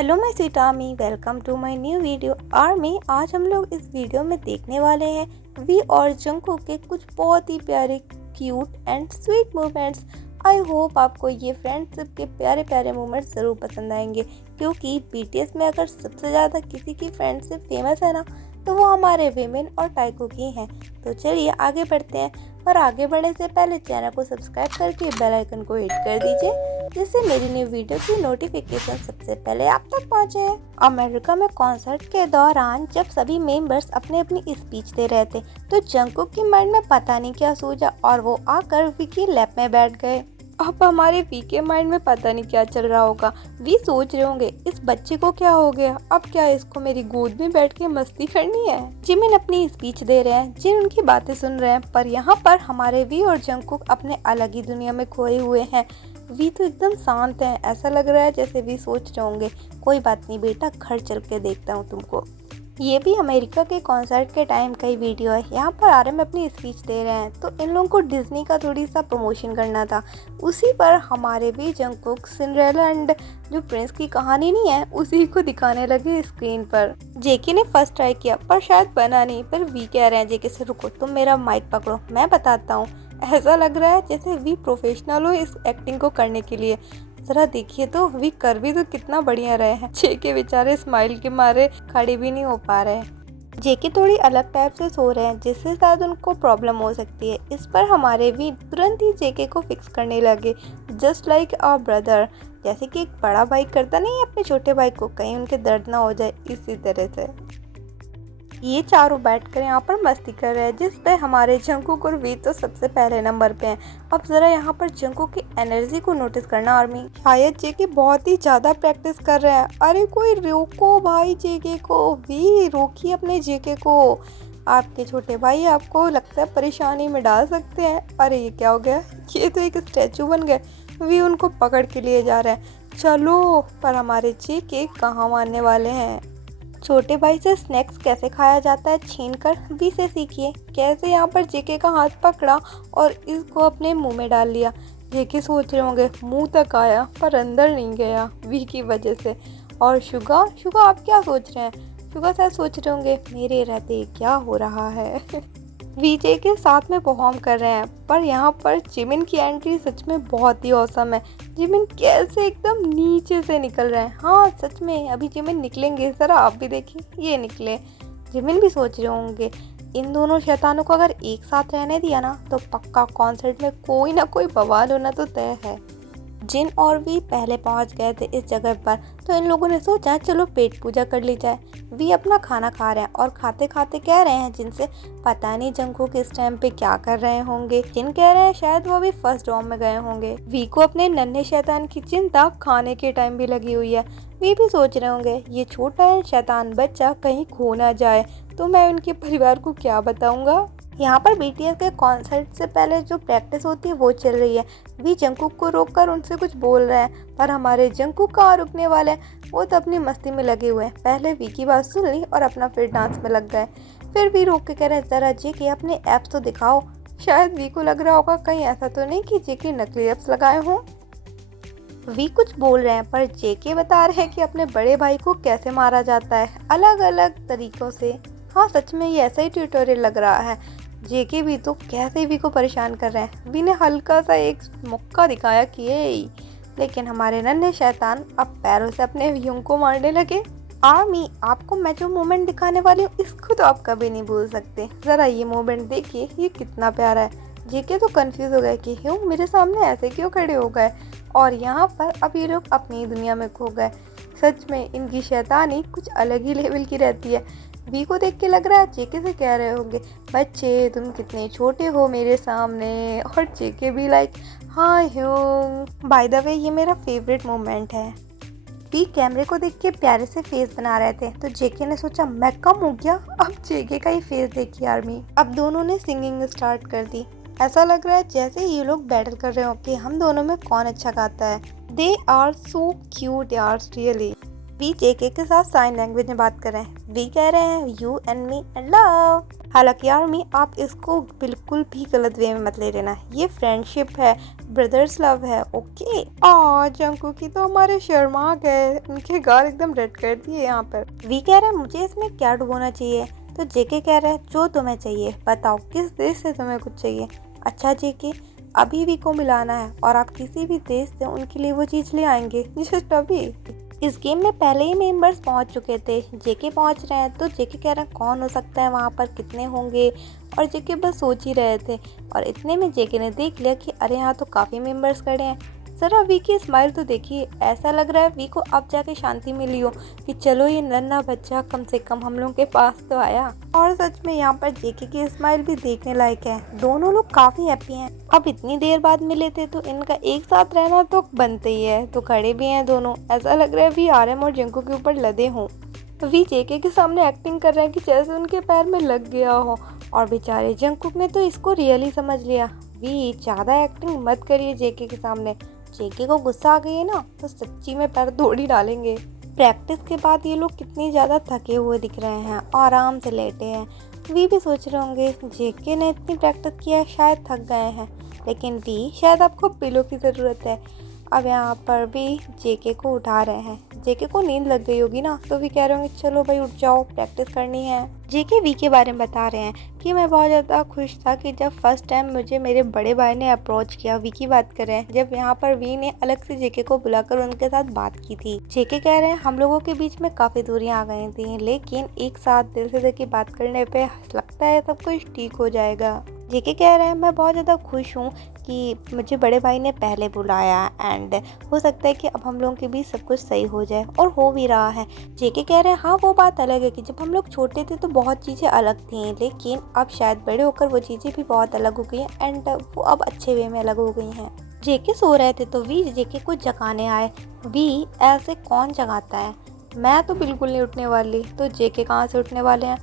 Hello my sweet army, welcome to my new video. Army, आज हम लोग इस वीडियो में देखने वाले हैं वी और जंगकुक के कुछ बहुत ही प्यारे cute and sweet moments. I hope आपको ये फ्रेंडशिप के प्यारे प्यारे मोमेंट्स ज़रूर पसंद आएंगे, क्योंकि बीटीएस में अगर सबसे ज़्यादा किसी की फ्रेंडशिप फेमस है ना, तो वो हमारे विमेन और टाइको की हैं। तो चलिए आगे बढ़ते हैं, पर आगे बढ़ने से पहले चैनल को सब्सक्राइब करके बेल आइकन को हिट कर दीजिए, जिससे मेरी न्यू वीडियो की नोटिफिकेशन सबसे पहले आप तक पहुंचे। अमेरिका में कॉन्सर्ट के दौरान जब सभी मेंबर्स अपनी अपनी स्पीच दे रहे थे, तो जंगकुक की माइंड में पता नहीं क्या सूझा और वो आकर वी की लैप में बैठ गए। अब हमारे वी के माइंड में पता नहीं क्या चल रहा होगा। वी सोच रहे होंगे इस बच्चे को क्या हो गया, अब क्या इसको मेरी गोद में बैठ के मस्ती करनी है। जिमिन अपनी स्पीच दे रहे हैं, जिन उनकी बातें सुन रहे हैं, पर यहाँ पर हमारे वी और जंगकुक अपने अलग ही दुनिया में खोए हुए हैं। वी तो एकदम शांत है, ऐसा लग रहा है जैसे वी सोच रहे होंगे कोई बात नहीं बेटा, घर चल के देखता हूँ तुमको। ये भी अमेरिका के कॉन्सर्ट के टाइम का ही वीडियो है। यहाँ पर आरएम अपनी स्पीच दे रहे हैं, तो इन लोगों को डिज्नी का थोड़ी सा प्रमोशन करना था। उसी पर हमारे भी जंगकुक सिंड्रेला एंड जो प्रिंस की कहानी नहीं है, उसी को दिखाने लगे स्क्रीन पर। जेके ने फर्स्ट ट्राई किया पर शायद बना नहीं, पर वी कह रहे हैं जेके से रुको तुम मेरा माइक पकड़ो मैं बताता हूँ। ऐसा लग रहा है जैसे वी प्रोफेशनल हो इस एक्टिंग को करने के लिए। जरा देखिए तो वी कर भी तो कितना बढ़िया रहे हैं। जेके बेचारे स्माइल के मारे खड़े भी नहीं हो पा रहे हैं। जेके थोड़ी अलग टाइप से सो रहे हैं, जिससे शायद उनको प्रॉब्लम हो सकती है। इस पर हमारे वी तुरंत ही जेके को फिक्स करने लगे, जस्ट लाइक आवर ब्रदर, जैसे कि एक बड़ा भाई करता नहीं है अपने छोटे भाई को, कहीं उनके दर्द ना हो जाए, इसी तरह से ये चारों बैठकर यहाँ पर मस्ती कर रहे हैं, जिस पे हमारे जंगकुक और वी तो सबसे पहले नंबर पे हैं। अब जरा यहाँ पर जंगकुक की एनर्जी को नोटिस करना आर्मी, शायद जेके बहुत ही ज़्यादा प्रैक्टिस कर रहे हैं। अरे कोई रोको भाई जेके को, वी रोकिए अपने जेके को, आपके छोटे भाई आपको लगता है परेशानी में डाल सकते हैं। अरे ये क्या हो गया, ये तो एक स्टैचू बन गए। वी उनको पकड़ के लिए जा रहे हैं, चलो, पर हमारे जेके कहाँ मानने वाले हैं। छोटे भाई से स्नैक्स कैसे खाया जाता है छीन कर वी से सीखिए। कैसे यहाँ पर जेके का हाथ पकड़ा और इसको अपने मुंह में डाल लिया। जेके सोच रहे होंगे मुंह तक आया पर अंदर नहीं गया वी की वजह से। और शुगा शुगा आप क्या सोच रहे हैं? शुगा शायद सोच रहे होंगे मेरे रहते क्या हो रहा है। वीजे के साथ में परफॉर्म कर रहे हैं, पर यहाँ पर जिमिन की एंट्री सच में बहुत ही औसम है। जिमिन कैसे एकदम नीचे से निकल रहे हैं। हाँ सच में अभी जिमिन निकलेंगे, ज़रा आप भी देखिए ये निकले। जिमिन भी सोच रहे होंगे इन दोनों शैतानों को अगर एक साथ रहने दिया ना, तो पक्का कॉन्सर्ट में कोई ना कोई बवाल होना तो तय है। जिन और वी पहले पहुंच गए थे इस जगह पर, तो इन लोगों ने सोचा चलो पेट पूजा कर ली जाए। वी अपना खाना खा रहे हैं और खाते खाते कह रहे हैं जिनसे पता नहीं जंगकुक इस टाइम पे क्या कर रहे होंगे। जिन कह रहे हैं शायद वो भी फर्स्ट डॉम में गए होंगे। वी को अपने नन्हे शैतान की चिंता खाने के टाइम भी लगी हुई है। वी भी सोच रहे होंगे ये छोटा शैतान बच्चा कहीं खो ना जाए, तो मैं उनके परिवार को क्या बताऊंगा। यहाँ पर बीटीएस के कॉन्सर्ट से पहले जो प्रैक्टिस होती है वो चल रही है। वी जंगकुक को रोककर उनसे कुछ बोल रहे हैं, पर हमारे जंगकुक कहाँ रुकने वाले हैं, वो तो अपनी मस्ती में लगे हुए हैं। पहले वी की बात सुन ली और अपना फिर डांस में लग गए। फिर वी रोक के कह रहे हैं जरा जेके अपने एप्स तो दिखाओ। शायद वी को लग रहा होगा कहीं ऐसा तो नहीं कि जेके नकली एप्स लगाए हों। वी कुछ बोल रहे हैं, पर जेके बता रहे हैं कि अपने बड़े भाई को कैसे मारा जाता है अलग अलग तरीक़ों से। हाँ सच में ये ऐसा ही ट्यूटोरियल लग रहा है। जेके भी तो कैसे वी को परेशान कर रहे हैं। वी ने हल्का सा एक मुक्का दिखाया कि लेकिन हमारे नन्हे शैतान अब पैरों से अपने व्यूंग को मारने लगे। आर्मी, आपको मैं जो मोमेंट दिखाने वाली हूँ इसको तो आप कभी नहीं भूल सकते। ज़रा ये मोमेंट देखिए, ये कितना प्यारा है। जेके तो कंफ्यूज हो गए कि क्यों मेरे सामने ऐसे क्यों खड़े हो गए, और यहाँ पर अब ये लोग अपनी दुनिया में खो गए। सच में इनकी शैतानी कुछ अलग ही लेवल की रहती है। वी को देख के लग रहा है जेके से कह रहे होंगे बच्चे तुम कितने छोटे हो मेरे सामने, और जेके भी लाइक हाँ ह्यूंग। बाय द वे ये मेरा फेवरेट मोमेंट है। वी कैमरे को देख के प्यारे से फेस बना रहे थे, तो जेके ने सोचा मैं कम हो गया। अब जेके का ही फेस देखिए आर्मी। अब दोनों ने सिंगिंग स्टार्ट कर दी। ऐसा लग रहा है जैसे ये लोग बैटल कर रहे हो कि हम दोनों में कौन अच्छा गाता है। दे आर सो क्यूट यार रियली। वी जेके के साथ साइन लैंग्वेज में बात कर रहे हैं। वी कह रहे हैं you and me and love. हालांकि आर्मी आप इसको बिल्कुल भी गलत वे में मत ले लेना, ये फ्रेंडशिप है, ब्रदर्स लव है, ओके। जंकू की तो हमारे शर्मा गए, उनके गाल एकदम रेड कर दिए यहाँ पर। वी कह रहे हैं मुझे इसमें क्या डुबोना चाहिए, तो जेके कह रहे हैं जो तुम्हें चाहिए बताओ, किस देश से तुम्हें कुछ चाहिए। अच्छा जेके, अभी वी को मिलाना है और आप किसी भी देश से उनके लिए वो चीज़ ले आएंगे जस्ट अभी। इस गेम में पहले ही मेंबर्स पहुंच चुके थे, जेके पहुंच रहे हैं, तो जेके कह रहे हैं कौन हो सकता है वहां पर, कितने होंगे, और जेके बस सोच ही रहे थे। और इतने में जेके ने देख लिया कि अरे यहाँ तो काफ़ी मेंबर्स खड़े हैं। ज़रा वी की स्माइल तो देखिए, ऐसा लग रहा है वी को अब जाके शांति मिली हो कि चलो ये नन्हा बच्चा कम से कम हम लोगों के पास तो आया। और सच में यहाँ पर जेके की स्माइल भी देखने लायक है, दोनों लोग काफ़ी हैप्पी हैं। अब इतनी देर बाद मिले थे तो इनका एक साथ रहना तो बनता ही है, तो खड़े भी हैं दोनों, ऐसा लग रहा है वी आरएम और जंकू के ऊपर लदे हों। वी जेके के सामने एक्टिंग कर रहे हैं कि जैसे उनके पैर में लग गया हो, और बेचारे जंकुक ने तो इसको रियली समझ लिया। वी ज़्यादा एक्टिंग मत करिए जेके के सामने, जेके को गुस्सा आ गई है ना तो सच्ची में पैर तोड़ ही डालेंगे। प्रैक्टिस के बाद ये लोग कितनी ज़्यादा थके हुए दिख रहे हैं, आराम से लेटे हैं। वी भी सोच रहे होंगे जेके ने इतनी प्रैक्टिस किया है शायद थक गए हैं, लेकिन वी शायद आपको पिलो की ज़रूरत है। अब यहाँ पर भी जेके को उठा रहे हैं, जेके को नींद लग गई होगी ना, तो भी कह रहे होंगे चलो भाई उठ जाओ प्रैक्टिस करनी है। जेके वी के बारे में बता रहे हैं कि मैं बहुत ज़्यादा खुश था कि जब फर्स्ट टाइम मुझे मेरे बड़े भाई ने अप्रोच किया। वी की बात कर रहे हैं जब यहाँ पर वी ने अलग से जेके को बुलाकर उनके साथ बात की थी। जेके कह रहे हैं हम लोगों के बीच में काफ़ी दूरियां आ गई थी, लेकिन एक साथ दिल से दिल की बात करने पे लगता है सब कुछ ठीक हो जाएगा। जेके कह रहे हैं मैं बहुत ज़्यादा खुश हूँ कि मुझे बड़े भाई ने पहले बुलाया, एंड हो सकता है कि अब हम लोगों के बीच सब कुछ सही हो जाए, और हो भी रहा है। जेके कह रहे हैं हाँ वो बात अलग है कि जब हम लोग छोटे थे तो बहुत चीज़ें अलग थी, लेकिन अब शायद बड़े होकर वो चीज़ें भी बहुत अलग हो गई हैं, एंड वो अब अच्छे वे में अलग हो गई हैं। जेके सो रहे थे तो वी जेके को जगाने आए। वी ऐसे कौन जगाता है, मैं तो बिल्कुल नहीं उठने वाली, तो जेके कहाँ से उठने वाले हैं।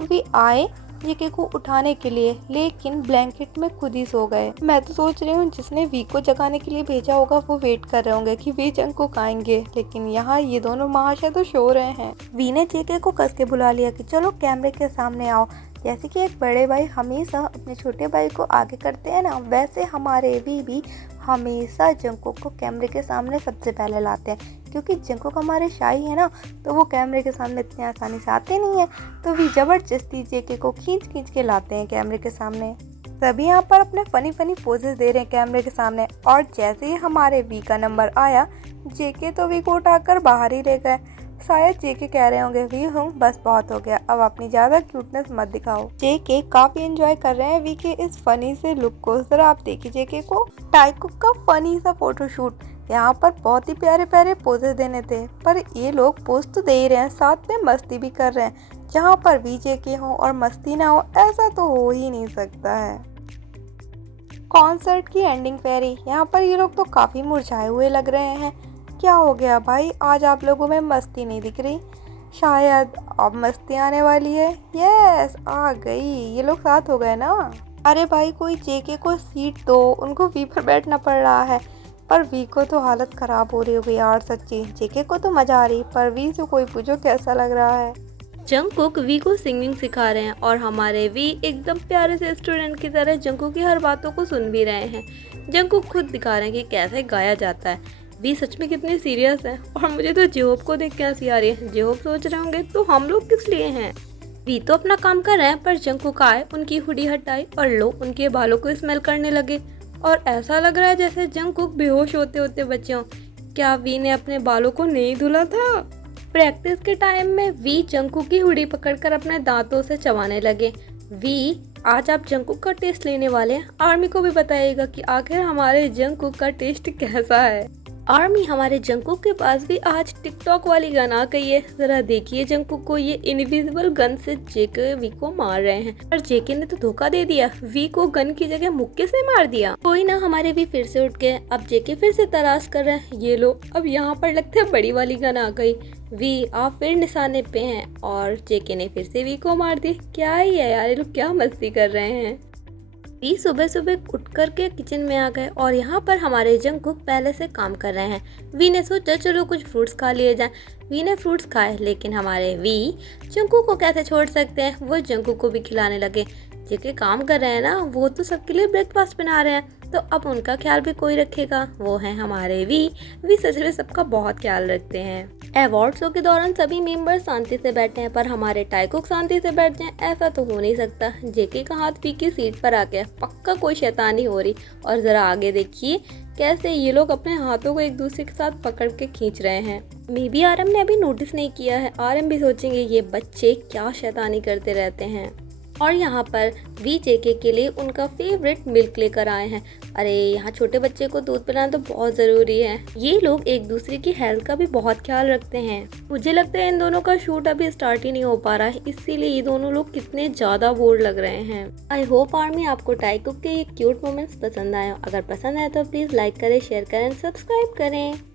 वी आए जेके को उठाने के लिए, लेकिन ब्लैंकेट में खुद ही सो गए। मैं तो सोच रही हूँ जिसने वी को जगाने के लिए भेजा होगा वो वेट कर रहे होंगे कि वी जंकुक आएंगे, लेकिन यहाँ ये दोनों महाशय तो सो रहे हैं। वी ने जेके को कस के बुला लिया कि चलो कैमरे के सामने आओ। जैसे कि एक बड़े भाई हमेशा अपने छोटे भाई को आगे करते हैं ना, वैसे हमारे वी भी हमेशा जंकुक को कैमरे के सामने सबसे पहले लाते हैं, क्योंकि जंकुक हमारे शाही है ना, तो वो कैमरे के सामने इतनी आसानी से आते नहीं है, तो वी जबरदस्ती जेके को खींच खींच के लाते हैं कैमरे के सामने। सभी यहाँ पर अपने फनी पोजेस दे रहे हैं कैमरे के सामने, और जैसे ही हमारे वी का नंबर आया जेके तो वी को उठाकर बाहर ही ले गए। शायद जेके कह रहे होंगे वी हूँ बस बहुत हो गया, अब अपनी ज़्यादा क्यूटनेस मत दिखाओ। जेके काफ़ी एंजॉय कर रहे हैं वी के इस फनी से लुक को। जरा आप देखिए जेके को, टाइकुक का फनी सा फोटोशूट। यहाँ पर बहुत ही प्यारे प्यारे पोजेस देने थे, पर ये लोग पोज तो दे ही रहे हैं, साथ में मस्ती भी कर रहे हैं। जहाँ पर वी जेके हो और मस्ती ना हो ऐसा तो हो ही नहीं सकता है। कॉन्सर्ट की एंडिंग फेरी, यहाँ पर ये लोग तो काफ़ी मुरझाए हुए लग रहे हैं। क्या हो गया भाई, आज आप लोगों में मस्ती नहीं दिख रही? शायद अब मस्ती आने वाली है। यस आ गई, ये लोग साथ हो गए ना। अरे भाई कोई जेके को सीट दो, उनको वी पर बैठना पड़ रहा है। पर वी को तो हालत ख़राब हो रही होगी यार सच्ची। जेके को तो मज़ा आ रही, पर वी से कोई पूछो कैसा लग रहा है। जंकुक वी को सिंगिंग सिखा रहे हैं और हमारे वी एकदम प्यारे से स्टूडेंट की तरह जंकुक की हर बातों को सुन भी रहे हैं। जंकुक खुद दिखा रहे हैं कि कैसे गाया जाता है। वी सच में कितने सीरियस है, और मुझे तो जेहोप को देख के हंसी आ रही है। जेहोप सोच रहे होंगे तो हम लोग किस लिए हैं। वी तो अपना काम कर रहे हैं, पर जंकुक आए, उनकी हुडी हटाई और लो उनके बालों को स्मेल करने लगे, और ऐसा लग रहा है जैसे जंकुक बेहोश होते होते बचे हों। क्या वी ने अपने बालों को नहीं धुला था? प्रैक्टिस के टाइम में वी जंकुक की हुडी पकड़कर अपने दांतों से चबाने लगे। वी आज आप जंकुक का टेस्ट लेने वाले हैं, आर्मी को भी बताइएगा कि आखिर हमारे जंकुक का टेस्ट कैसा है। आर्मी हमारे जंकुक के पास भी आज टिकटॉक वाली गन आ गई है। जरा देखिए जंकुक को, ये इनविजिबल गन से जेके वी को मार रहे हैं, पर जेके ने तो धोखा दे दिया, वी को गन की जगह मुक्के से मार दिया। कोई ना, हमारे भी फिर से उठ गए। अब जेके फिर से तलाश कर रहे हैं। ये लो, अब यहाँ पर लगता है बड़ी वाली गन आ गई। वी आप फिर निशाने पे हैं, और जेके ने फिर से वी को मार दी। क्या ही है यार, ये लोग क्या मस्ती कर रहे हैं। वी सुबह सुबह उठ कर के किचन में आ गए और यहाँ पर हमारे जंगकुक पहले से काम कर रहे हैं। वी ने सोचा चलो कुछ फ्रूट्स खा लिए जाएं। वी ने फ्रूट्स खाए, लेकिन हमारे वी जंगकुक को कैसे छोड़ सकते हैं। वो जंगकुक को भी खिलाने लगे। जिनके काम कर रहे हैं ना, वो तो सबके लिए ब्रेकफास्ट बना रहे हैं, तो अब उनका ख्याल भी कोई रखेगा। वो हैं हमारे वी सच में सबका बहुत ख्याल रखते हैं। अवार्ड शो के दौरान सभी मेंबर शांति से बैठे हैं, पर हमारे टाइकुक शांति से बैठ जाएं ऐसा तो हो नहीं सकता। जेके का हाथ वी की सीट पर आ गया। पक्का कोई शैतानी हो रही। और ज़रा आगे देखिए कैसे ये लोग अपने हाथों को एक दूसरे के साथ पकड़ के खींच रहे हैं। मे बी आरएम ने अभी नोटिस नहीं किया है। आरएम भी सोचेंगे ये बच्चे क्या शैतानी करते रहते हैं। और यहाँ पर वी जेके के लिए उनका फेवरेट मिल्क लेकर आए हैं। अरे यहाँ छोटे बच्चे को दूध पिलाना तो बहुत ज़रूरी है। ये लोग एक दूसरे की हेल्थ का भी बहुत ख्याल रखते हैं। मुझे लगता है इन दोनों का शूट अभी स्टार्ट ही नहीं हो पा रहा है, इसीलिए ये दोनों लोग कितने ज़्यादा बोर लग रहे हैं। आई होप आर्मी आपको टाइकुक के ये क्यूट मोमेंट्स पसंद आए। अगर पसंद आए तो प्लीज़ लाइक करें, शेयर करें, सब्सक्राइब करें।